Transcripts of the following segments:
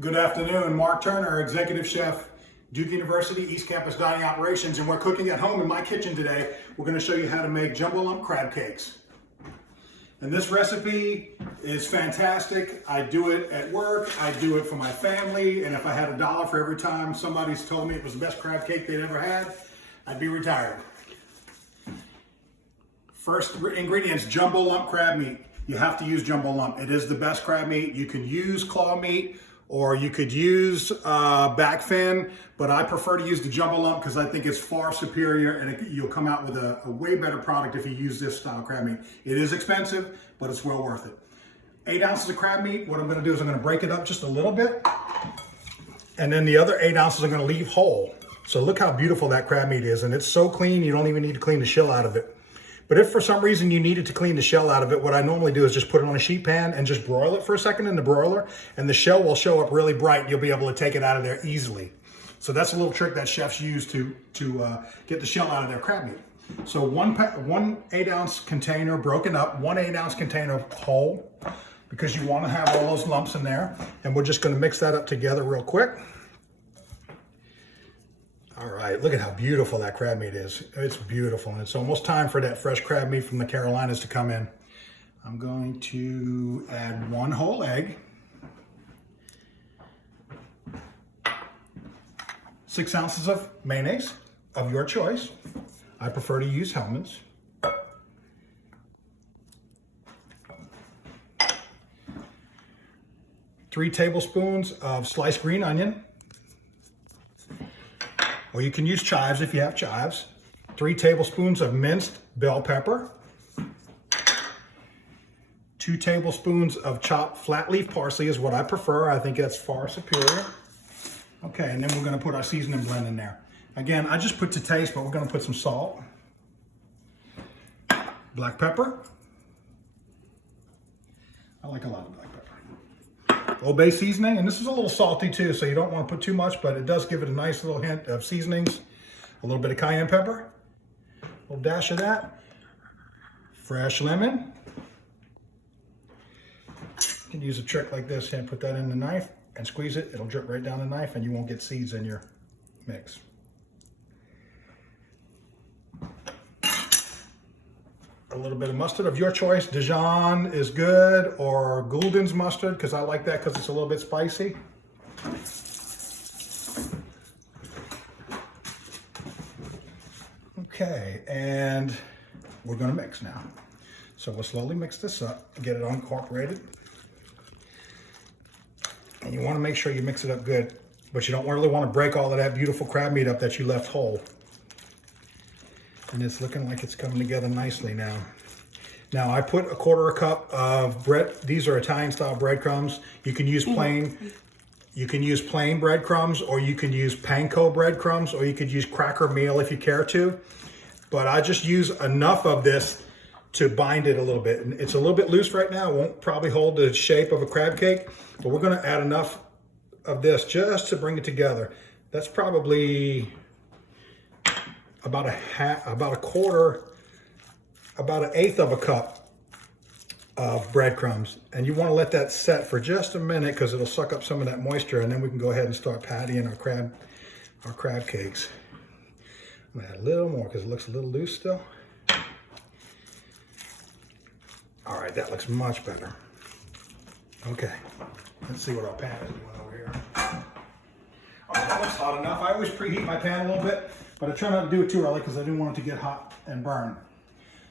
Good afternoon, Mark Turner, Executive Chef, Duke University East Campus Dining Operations, and we're cooking at home in my kitchen today. We're going to show you how to make jumbo lump crab cakes. And this recipe is fantastic. I do it at work, I do it for my family, and if I had $1 for every time somebody's told me it was the best crab cake they'd ever had, I'd be retired. First ingredients, jumbo lump crab meat. You have to use jumbo lump. It is the best crab meat. You can use claw meat, or you could use back fin, but I prefer to use the jumbo lump because I think it's far superior, and you'll come out with a way better product if you use this style crab meat. It is expensive, but it's well worth it. 8 ounces of crab meat. What I'm gonna do is I'm gonna break it up just a little bit, and then the other 8 ounces I'm gonna leave whole. So look how beautiful that crab meat is, and it's so clean you don't even need to clean the shell out of it. But if for some reason you needed to clean the shell out of it, what I normally do is just put it on a sheet pan and just broil it for a second in the broiler, and the shell will show up really bright and you'll be able to take it out of there easily. So that's a little trick that chefs use to get the shell out of their crab meat. So one 8 ounce container broken up, 1 8 ounce container whole, because you want to have all those lumps in there. And we're just going to mix that up together real quick. All right, look at how beautiful that crab meat is. It's beautiful, and it's almost time for that fresh crab meat from the Carolinas to come in. I'm going to add 1 whole egg, 6 ounces of mayonnaise of your choice. I prefer to use Hellmann's. 3 tablespoons of sliced green onion. Or you can use chives if you have chives. 3 tablespoons of minced bell pepper. 2 tablespoons of chopped flat leaf parsley is what I prefer. I think that's far superior. Okay, and then we're gonna put our seasoning blend in there. Again, I just put to taste, but we're gonna put some salt, black pepper. I like a lot of black pepper. Old Bay seasoning, and this is a little salty too, so you don't want to put too much, but it does give it a nice little hint of seasonings. A little bit of cayenne pepper, a little dash of that, fresh lemon. You can use a trick like this and put that in the knife and squeeze it. It'll drip right down the knife and you won't get seeds in your mix. A little bit of mustard of your choice. Dijon is good, or Gulden's mustard, because I like that because it's a little bit spicy. Okay, and we're going to mix now. So we'll slowly mix this up and get it incorporated. And you want to make sure you mix it up good, but you don't really want to break all of that beautiful crab meat up that you left whole. And it's looking like it's coming together nicely now. Now I put 1/4 cup of bread. These are Italian style breadcrumbs. You can use plain. You can use plain breadcrumbs, or you can use panko breadcrumbs, or you could use cracker meal if you care to. But I just use enough of this to bind it a little bit. And it's a little bit loose right now. It won't probably hold the shape of a crab cake, but we're going to add enough of this just to bring it together. That's probably about an 1/8 of a cup of breadcrumbs. And you want to let that set for just a minute because it'll suck up some of that moisture, and then we can go ahead and start pattying our crab cakes. I'm gonna add a little more because it looks a little loose still. All right, that looks much better. Okay, let's see what our pan is doing over here. All right, that looks hot enough. I always preheat my pan a little bit, but I try not to do it too early because I didn't want it to get hot and burn.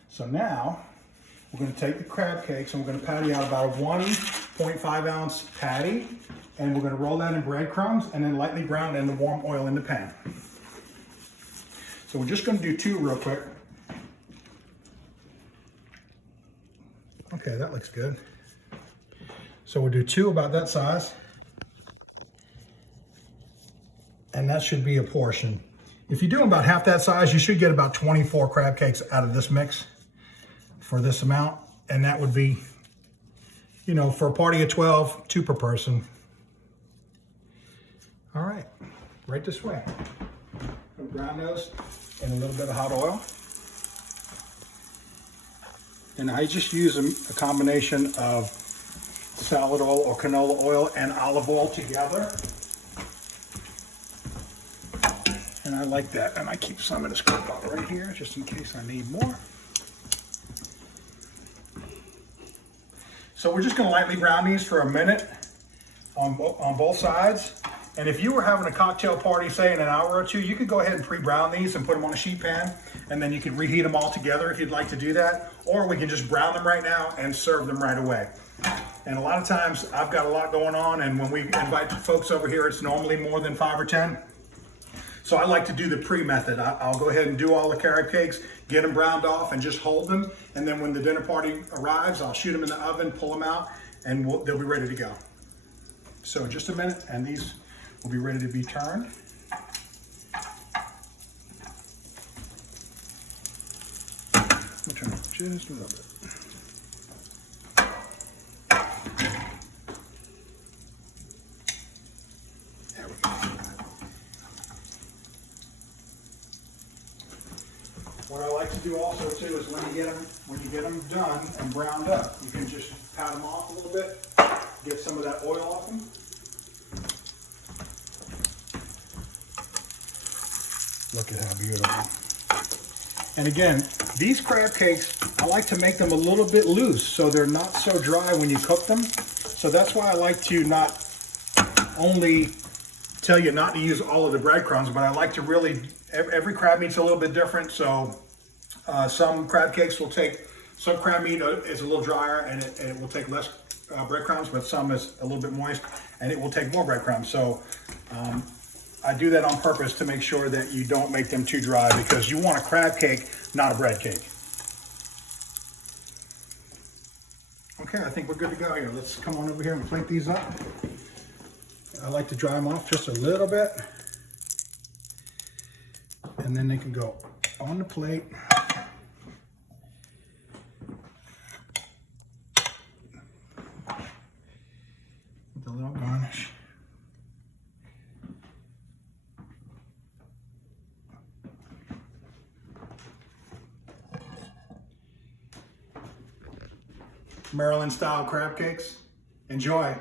So now we're going to take the crab cakes and we're going to patty out about a 1.5 ounce patty, and we're going to roll that in breadcrumbs and then lightly brown in the warm oil in the pan. So we're just going to do 2 real quick. Okay, that looks good. So we'll do 2 about that size, and that should be a portion. If you do about half that size, you should get about 24 crab cakes out of this mix for this amount. And that would be, you know, for a party of 12, 2 per person. All right, right this way. We'll brown those in a little bit of hot oil. And I just use a combination of salad oil or canola oil and olive oil together. And I like that. And I keep some of this cooked out right here just in case I need more. So we're just going to lightly brown these for a minute on both sides. And if you were having a cocktail party, say in an hour or two, you could go ahead and pre-brown these and put them on a sheet pan, and then you can reheat them all together if you'd like to do that. Or we can just brown them right now and serve them right away. And a lot of times I've got a lot going on, and when we invite folks over here, it's normally more than 5 or 10. So I like to do the pre-method. I'll go ahead and do all the carrot cakes, get them browned off, and just hold them. And then when the dinner party arrives, I'll shoot them in the oven, pull them out, and they'll be ready to go. So just a minute, and these will be ready to be turned. We'll turn it just a little bit. There we go. What I like to do also too is when you get them done and browned up, you can just pat them off a little bit, get some of that oil off them. Look at how beautiful. And again, these crab cakes, I like to make them a little bit loose so they're not so dry when you cook them. So that's why I like to not only tell you not to use all of the breadcrumbs, but I like to really, every crab meat's a little bit different. So some crab cakes will take, some crab meat is a little drier and it will take less breadcrumbs, but some is a little bit moist and it will take more breadcrumbs. So I do that on purpose to make sure that you don't make them too dry, because you want a crab cake, not a bread cake. Okay, I think we're good to go here. Let's come on over here and plate these up. I like to dry them off just a little bit, and then they can go on the plate. With a little garnish. Maryland style crab cakes. Enjoy.